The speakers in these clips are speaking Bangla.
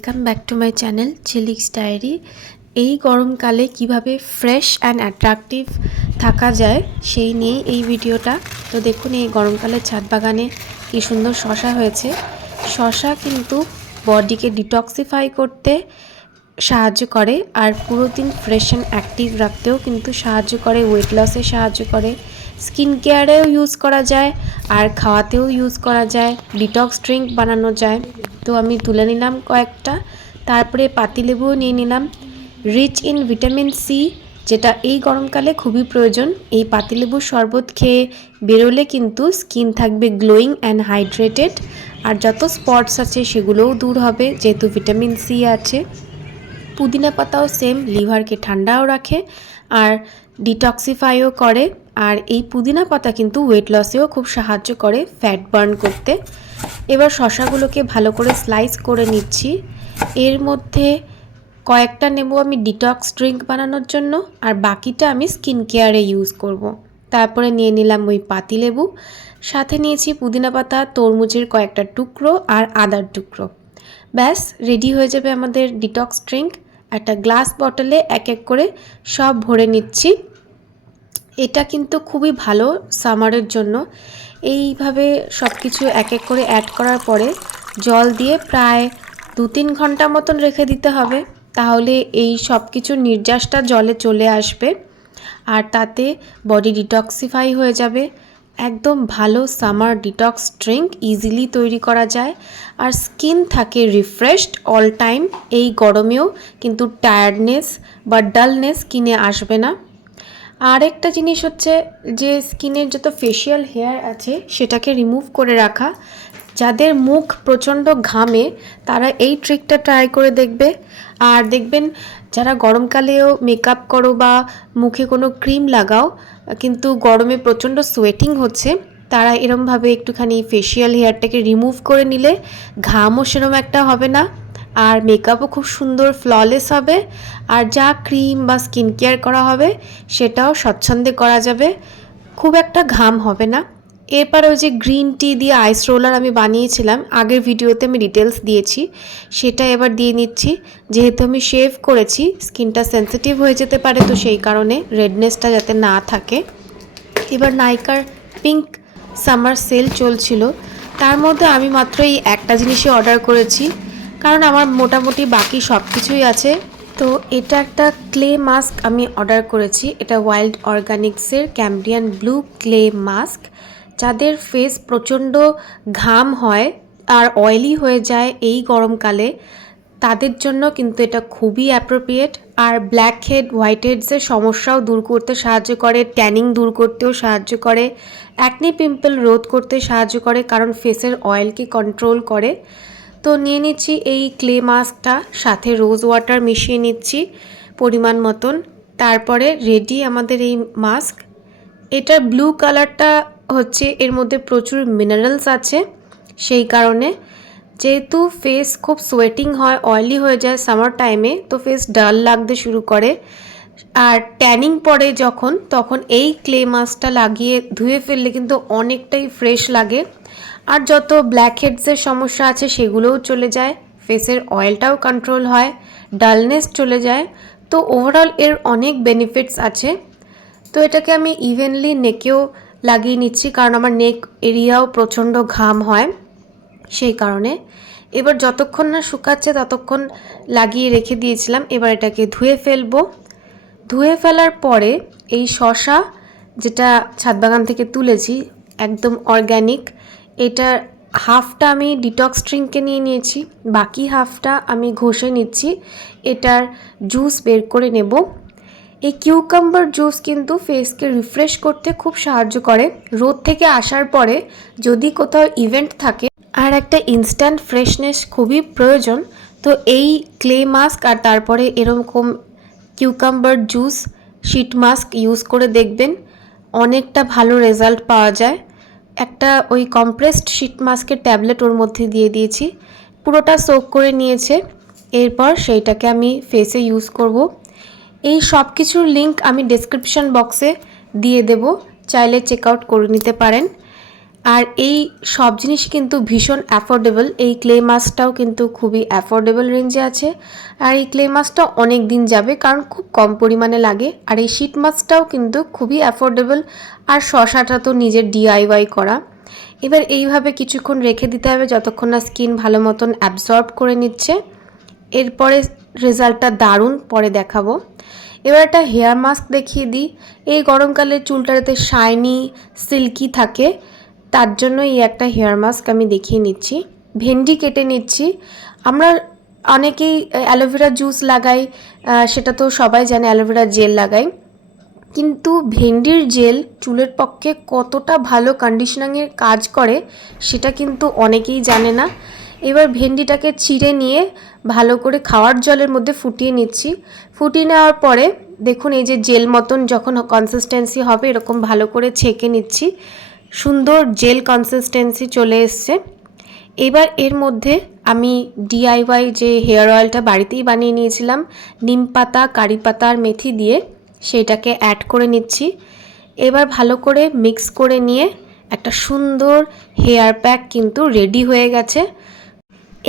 Welcome back to my channel চিলিক্স ডায়েরি। এই গরমকালে কিভাবে ফ্রেশ অ্যান্ড অ্যাট্রাকটিভ থাকা যায় সেই নিয়ে এই ভিডিওটা। তো দেখুন, এই গরমকালে ছাদ বাগানে কি সুন্দর শশা হয়েছে। শশা কিন্তু বডিকে ডিটক্সিফাই করতে সাহায্য করে, আর পুরো দিন ফ্রেশ অ্যান্ড অ্যাক্টিভ রাখতেও কিন্তু সাহায্য করে, ওয়েট লসে সাহায্য করে, স্কিন কেয়ারেও ইউজ করা যায়, আর খাওয়াতেও ইউজ করা যায়, ডিটক্স ড্রিঙ্ক বানানো যায়। তো আমি তুলে নিলাম কয়েকটা, তারপরে পাতিলেবুও নিয়ে নিলাম, রিচ ইন ভিটামিন সি, যেটা এই গরমকালে খুবই প্রয়োজন। এই পাতিলেবুর শরবত খেয়ে বেরোলে কিন্তু স্কিন থাকবে গ্লোয়িং অ্যান্ড হাইড্রেটেড, আর যত স্পটস আছে সেগুলোও দূর হবে যেহেতু ভিটামিন সি আছে। পুদিনা পাতাও সেম, লিভারকে ঠান্ডাও রাখে আর ডিটক্সিফাইও করে। আর এই পুদিনা পাতা কিন্তু ওয়েট লসেও খুব সাহায্য করে, ফ্যাট বার্ন করতে। এবার শশাগুলোকে ভালো করে স্লাইস করে নিচ্ছি। এর মধ্যে কয়েকটা নেব আমি ডিটক্স ড্রিঙ্ক বানানোর জন্য, আর বাকিটা আমি স্কিন কেয়ারে ইউজ করব। তারপরে নিয়ে নিলাম ওই পাতিলেবু, সাথে নিয়েছি পুদিনা পাতা, তরমুজের কয়েকটা টুকরো আর আদার টুকরো। ব্যাস রেডি হয়ে যাবে আমাদের ডিটক্স ড্রিঙ্ক। একটা গ্লাস বটলে এক এক করে সব ভরে নিচ্ছি। এটা কিন্তু খুবই ভালো সামারের জন্য। এইভাবে সব কিছু এক এক করে অ্যাড করার পরে জল দিয়ে প্রায় 2-3 ঘন্টা মতন রেখে দিতে হবে, তাহলে এই সব কিছুর নির্যাসটা জলে চলে আসবে আর তাতে বডি ডিটক্সিফাই হয়ে যাবে। একদম ভালো সামার ডিটক্স ড্রিঙ্ক ইজিলি তৈরি করা যায়, আর স্কিন থাকে রিফ্রেশড অল টাইম। এই গরমেও কিন্তু টায়ার্ডনেস বা ডালনেস স্কিনে আসবে না। আর একটা জিনিস হচ্ছে যে স্কিনের যত ফেশিয়াল হেয়ার আছে সেটাকে রিমুভ করে রাখা। যাদের মুখ প্রচণ্ড ঘামে তারা এই ট্রিকটা ট্রাই করে দেখবে। আর দেখবেন যারা গরমকালেও মেকআপ করো বা মুখে কোনো ক্রিম লাগাও কিন্তু গরমে প্রচণ্ড সোয়েটিং হচ্ছে, তারা এরমভাবে একটুখানি ফেশিয়াল হেয়ারটাকে রিমুভ করে নিলে ঘামও সেরম একটা হবে না, আর মেকআপও খুব সুন্দর ফ্ললেস হবে, আর যা ক্রিম বা স্কিন কেয়ার করা হবে সেটাও স্বচ্ছন্দে করা যাবে, খুব একটা ঘাম হবে না। এরপর ওই যে গ্রিন টি দিয়ে আইস রোলার আমি বানিয়েছিলাম, আগের ভিডিওতে আমি ডিটেলস দিয়েছি, সেটা এবার দিয়ে নিচ্ছি। যেহেতু আমি শেভ করেছি স্কিনটা সেন্সিটিভ হয়ে যেতে পারে, তো সেই কারণে রেডনেসটা যাতে না থাকে। এবার নাইকার পিঙ্ক সামার সেল চলছিল, তার মধ্যে আমি মাত্র এই একটা জিনিসই অর্ডার করেছি, কারণ আমার মোটামুটি বাকি সব কিছুই আছে। তো এটা একটা ক্লে মাস্ক আমি অর্ডার করেছি। এটা ওয়াইল্ড অর্গানিক্সের ক্যাম্বিয়ান ব্লু ক্লে মাস্ক। যাদের ফেস প্রচণ্ড ঘাম হয় আর অয়েলি হয়ে যায় এই গরমকালে, তাদের জন্য কিন্তু এটা খুবই অ্যাপ্রোপ্রিয়েট। আর ব্ল্যাক হেড হোয়াইট হেডসের সমস্যাও দূর করতে সাহায্য করে, ট্যানিং দূর করতেও সাহায্য করে, অ্যাকনি পিম্পল রোধ করতে সাহায্য করে, কারণ ফেসের অয়েলকে কন্ট্রোল করে। তো নিয়ে নিচ্ছি এই ক্লে মাস্কটা, সাথে রোজ ওয়াটার মিশিয়ে নিচ্ছি পরিমাণ মতন। তারপরে রেডি আমাদের এই মাস্ক। এটার ব্লু কালারটা হচ্ছে এর মধ্যে প্রচুর মিনারেলস আছে, সেই কারণে। যেহেতু ফেস খুব সোয়েটিং হয়, অয়েলি হয়ে যায় সামার টাইমে, তো ফেস ডাল লাগতে শুরু করে আর ট্যানিং পড়ে যখন, তখন এই ক্লে মাস্কটা লাগিয়ে ধুয়ে ফেললে কিন্তু অনেকটাই ফ্রেশ লাগে, আর যত ব্ল্যাক হেডসের সমস্যা আছে সেগুলোও চলে যায়, ফেসের অয়েলটাও কন্ট্রোল হয়, ডালনেস চলে যায়। তো ওভারঅল এর অনেক বেনিফিটস আছে। তো এটাকে আমি ইভেনলি নেকেও লাগিয়ে নিচ্ছি, কারণ আমার নেক এরিয়াও প্রচণ্ড ঘাম হয়, সেই কারণে। এবার যতক্ষণ না শুকাচ্ছে ততক্ষণ লাগিয়ে রেখে দিয়েছিলাম। এবার এটাকে ধুয়ে ফেলবো। ধুয়ে ফেলার পরে এই শশা, যেটা ছাদ বাগান থেকে তুলেছি একদম অর্গ্যানিক, এটার হাফটা আমি ডিটক্স ড্রিঙ্কে নিয়ে নিয়েছি, বাকি হাফটা আমি ঘষে নিচ্ছি, এটার জুস বের করে নেব। এই কিউকাম্বার জুস কিন্তু ফেসকে রিফ্রেশ করতে খুব সাহায্য করে। রোদ থেকে আসার পরে যদি কোথাও ইভেন্ট থাকে আর একটা ইনস্ট্যান্ট ফ্রেশনেস খুবই প্রয়োজন, তো এই ক্লে মাস্ক আর তারপরে এরকম cucumber juice sheet mask use করে দেখবেন, অনেকটা ভালো রেজাল্ট পাওয়া যায়। একটা ওই কম্প্রেসড শিট মাস্কের ট্যাবলেট ওর মধ্যে দিয়ে দিয়েছি, পুরোটা সোক করে নিয়েছে। এরপর সেইটাকে আমি ফেসে ইউজ করব। এই সব কিছুর লিঙ্ক আমি ডেসক্রিপশন বক্সে দিয়ে দেব, চাইলে চেক আউট করে নিতে পারেন। আর এই সব জিনিস কিন্তু ভীষণ অ্যাফোর্ডেবল। এই ক্লে মাস্কটাও কিন্তু খুবই অ্যাফোর্ডেবল রেঞ্জে আছে। আর এই ক্লে মাস্কটা অনেক দিন যাবে কারণ খুব কম পরিমাণে লাগে। আর এই শিট মাস্কটাও কিন্তু খুবই অ্যাফোর্ডেবল। আর শসাটা তো নিজের DIY করা। এবার এইভাবে কিছুক্ষণ রেখে দিতে হবে যতক্ষণ না স্কিন ভালো মতন অ্যাবজর্ব করে নিচ্ছে। এরপরে রেজাল্টটা দারুণ, পরে দেখাবো। এবার একটা হেয়ার মাস্ক দেখিয়ে দিই। এই গরমকালে চুলটা যাতে শাইনি সিল্কি থাকে তার জন্য এই একটা হেয়ার মাস্ক আমি দেখিয়ে নিচ্ছি। ভেন্ডি কেটে নিচ্ছি। আমরা অনেকেই অ্যালোভেরা জুস লাগাই, সেটা তো সবাই জানে, অ্যালোভেরা জেল লাগাই, কিন্তু ভেন্ডির জেল চুলের পক্ষে কতটা ভালো কন্ডিশনিংয়ের কাজ করে সেটা কিন্তু অনেকেই জানে না। এবার ভেন্ডিটাকে চিড়ে নিয়ে ভালো করে খাওয়ার জলের মধ্যে ফুটিয়ে নিচ্ছি। ফুটিয়ে নেওয়ার পরে দেখুন এই যে জেল মতন যখন কনসিস্টেন্সি হবে এরকম ভালো করে ছেঁকে নিচ্ছি। সুন্দর জেল কনসিস্টেন্সি চলে এসছে। এবার এর মধ্যে আমি DIY যে হেয়ার অয়েলটা বাড়িতেই বানিয়ে নিয়েছিলাম নিম পাতা, কারি পাতা আর মেথি দিয়ে, সেটাকে অ্যাড করে নিচ্ছি। এবার ভালো করে মিক্স করে নিয়ে একটা সুন্দর হেয়ার প্যাক কিন্তু রেডি হয়ে গেছে।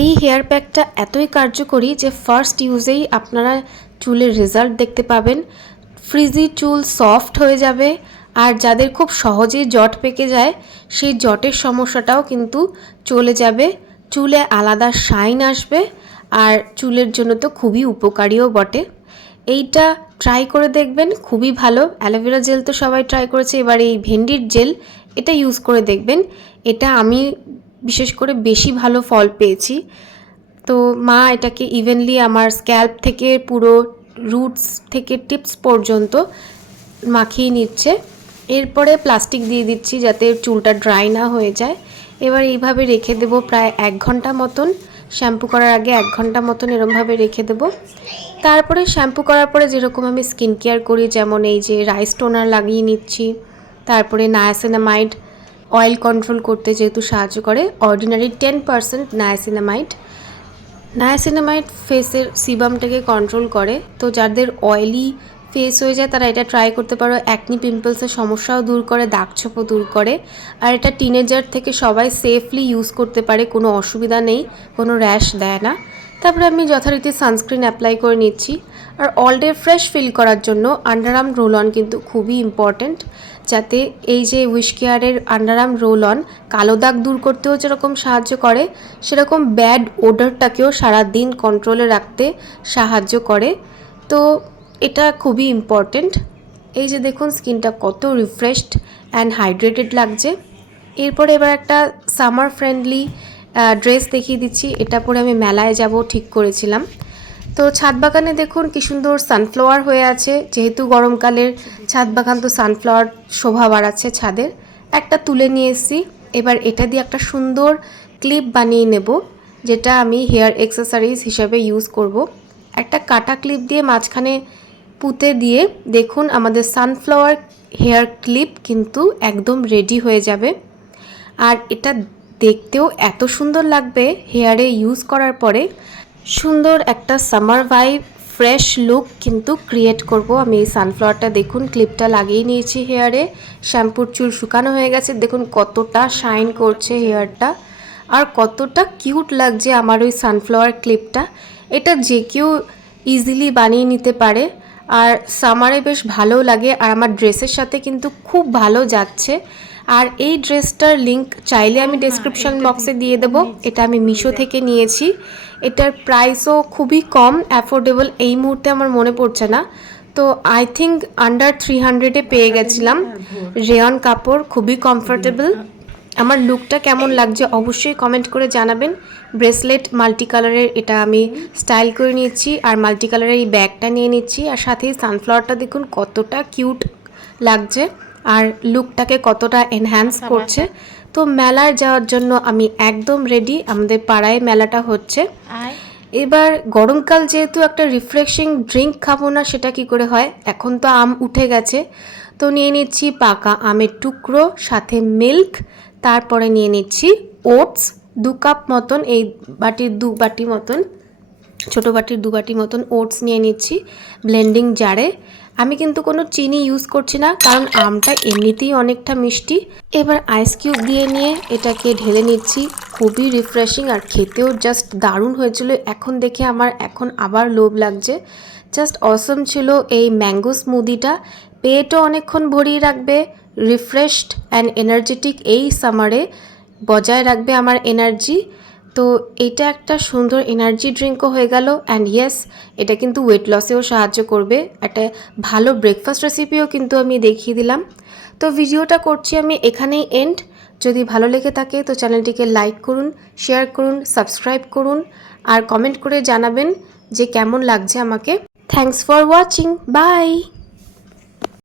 এই হেয়ার প্যাকটা এতই কার্যকরী যে ফার্স্ট ইউজেই আপনারা চুলের রেজাল্ট দেখতে পাবেন। ফ্রিজি চুল সফট হয়ে যাবে। আর যাদের খুব সহজেই জট পেকে যায় সেই জটের সমস্যাটাও কিন্তু চলে যাবে। চুলে আলাদা শাইন আসবে। আর চুলের জন্য তো খুবই উপকারীও বটে। এইটা ট্রাই করে দেখবেন, খুবই ভালো। অ্যালোভেরা জেল তো সবাই ট্রাই করেছে, এবার এই ভেন্ডির জেল এটা ইউজ করে দেখবেন। এটা আমি বিশেষ করে বেশি ভালো ফল পেয়েছি। তো মা এটাকে ইভেনলি আমার স্ক্যাল্প থেকে পুরো রুটস থেকে টিপস পর্যন্ত মাখিয়ে নিচ্ছে। এরপরে প্লাস্টিক দিয়ে দিচ্ছি যাতে চুলটা ড্রাই না হয়ে যায়। এবার এইভাবে রেখে দেব প্রায় 1 ঘন্টা মতন। শ্যাম্পু করার আগে 1 ঘন্টা মতন এরমভাবে রেখে দেব। তারপরে শ্যাম্পু করার পরে যেরকম আমি স্কিন কেয়ার করি, যেমন এই যে রাইস টোনার লাগিয়ে নিচ্ছি, তারপরে নায়াসিনামাইড অয়েল কন্ট্রোল করতে যেহেতু সাহায্য করে, অর্ডিনারি 10% নায়াসিনামাইড ফেসের সিবামটাকে কন্ট্রোল করে। তো যাদের অয়েলি ফেস হয়ে যায় তারা এটা ট্রাই করতে পারো। অ্যাকনি পিম্পলসের সমস্যাও দূর করে, দাগছোপও দূর করে। আর এটা টিনেজার থেকে সবাই সেফলি ইউজ করতে পারে, কোনো অসুবিধা নেই, কোনো র্যাশ দেয় না। তারপরে আমি যথারীতি সানস্ক্রিন অ্যাপ্লাই করে নিচ্ছি। আর অল ডে ফ্রেশ ফিল করার জন্য আন্ডারআর্ম রোল অন কিন্তু খুবই ইম্পর্ট্যান্ট, যাতে এই যে উইশ কেয়ারের আন্ডারআর্ম রোল অন কালো দাগ দূর করতেও যেরকম সাহায্য করে, সেরকম ব্যাড ওডারটাকেও সারাদিন কন্ট্রোলে রাখতে সাহায্য করে। তো এটা খুবই ইম্পর্ট্যান্ট। এই যে দেখুন স্কিনটা কত রিফ্রেশড অ্যান্ড হাইড্রেটেড লাগছে। এরপরে এবার একটা সামার ফ্রেন্ডলি ড্রেস দেখিয়ে দিচ্ছি। এটা পরে আমি মেলায় যাব ঠিক করেছিলাম। তো ছাদ বাগানে দেখুন কি সুন্দর সানফ্লাওয়ার হয়ে আছে। যেহেতু গরমকালের ছাদ বাগান, তো সানফ্লাওয়ার শোভা বাড়াচ্ছে ছাদের। একটা তুলে নিয়ে এসেছি। এবার এটা দিয়ে একটা সুন্দর ক্লিপ বানিয়ে নেব, যেটা আমি হেয়ার অ্যাক্সেসরিজ হিসেবে ইউজ করব। একটা কাটা ক্লিপ দিয়ে মাঝখানে পুঁতে দিয়ে দেখুন আমাদের সানফ্লাওয়ার হেয়ার ক্লিপ কিন্তু একদম রেডি হয়ে যাবে। আর এটা দেখতেও এত সুন্দর লাগবে হেয়ারে ইউজ করার পরে। সুন্দর একটা সামার ভাইব, ফ্রেশ লুক কিন্তু ক্রিয়েট করব আমি। এই সানফ্লাওয়ারটা দেখুন ক্লিপটা লাগিয়ে নিয়েছি হেয়ারে। শ্যাম্পুর চুল শুকানো হয়ে গেছে, দেখুন কতটা শাইন করছে হেয়ারটা, আর কতটা কিউট লাগছে আমার ওই সানফ্লাওয়ার ক্লিপটা। এটা যে কেউ ইজিলি বানিয়ে নিতে পারে, আর সামারে বেশ ভালো লাগে, আর আমার ড্রেসের সাথে কিন্তু খুব ভালো যাচ্ছে। আর এই ড্রেসটার লিংক চাইলে আমি ডেসক্রিপশন বক্সে দিয়ে দেবো। এটা আমি মিশো থেকে নিয়েছি। এটার প্রাইসও খুবই কম, অ্যাফোর্ডেবল এই মুহূর্তে আমার মনে পড়ছে না। তো আই থিঙ্ক আন্ডার 300-এ পেয়ে গেছিলাম। রেয়ন কাপড়, খুবই কমফোর্টেবল। আমার লুকটা কেমন লাগছে অবশ্যই কমেন্ট করে জানাবেন। ব্রেসলেট মাল্টি কালারের, এটা আমি স্টাইল করে নিয়েছি। আর মাল্টি কালারের এই ব্যাগটা নিয়ে নিচ্ছি। আর সাথেই সানফ্লাওয়ারটা দেখুন কতটা কিউট লাগছে, আর লুকটাকে কতটা এনহ্যান্স করছে। তো মেলায় যাওয়ার জন্য আমি একদম রেডি। আমাদের পাড়ায় মেলাটা হচ্ছে। এবার গরমকাল যেহেতু একটা রিফ্রেশিং ড্রিঙ্ক খাবো না সেটা কি করে হয়, এখন তো আম উঠে গেছে। তো নিয়ে নিচ্ছি পাকা আমের টুকরো, সাথে মিল্ক। তারপরে নিয়ে নিচ্ছি ওটস 2 কাপ মতন, এই বাটির 2 বাটি মতন, ছোটো বাটির 2 বাটি মতন ওটস নিয়ে নিচ্ছি ব্লেন্ডিং জারে। আমি কিন্তু কোনো চিনি ইউজ করছি না, কারণ আমটা এমনিতেই অনেকটা মিষ্টি। এবার আইস কিউব দিয়ে নিয়ে এটাকে ঢেলে নিচ্ছি। খুবই রিফ্রেশিং আর খেতেও জাস্ট দারুণ হয়েছিল। এখন দেখে আমার এখন আবার লোভ লাগছে। জাস্ট অসম ছিল এই ম্যাঙ্গো স্মুদিটা। পেটও অনেকক্ষণ ভরিয়ে রাখবে, রিফ্রেশড অ্যান্ড এনার্জেটিক এই সামারে বজায় রাখবে আমার এনার্জি। তো এটা একটা সুন্দর এনার্জি ড্রিঙ্কও হয়ে গেল। অ্যান্ড ইয়েস, এটা কিন্তু ওয়েট লসেও সাহায্য করবে। একটা ভালো ব্রেকফাস্ট রেসিপিও কিন্তু আমি দেখিয়ে দিলাম। তো ভিডিওটা করছি আমি এখানেই এন্ড। যদি ভালো লেগে থাকে তো চ্যানেলটিকে লাইক করুন, শেয়ার করুন, সাবস্ক্রাইব করুন আর কমেন্ট করে জানাবেন যে কেমন লাগছে আমাকে। Thanks for watching, by.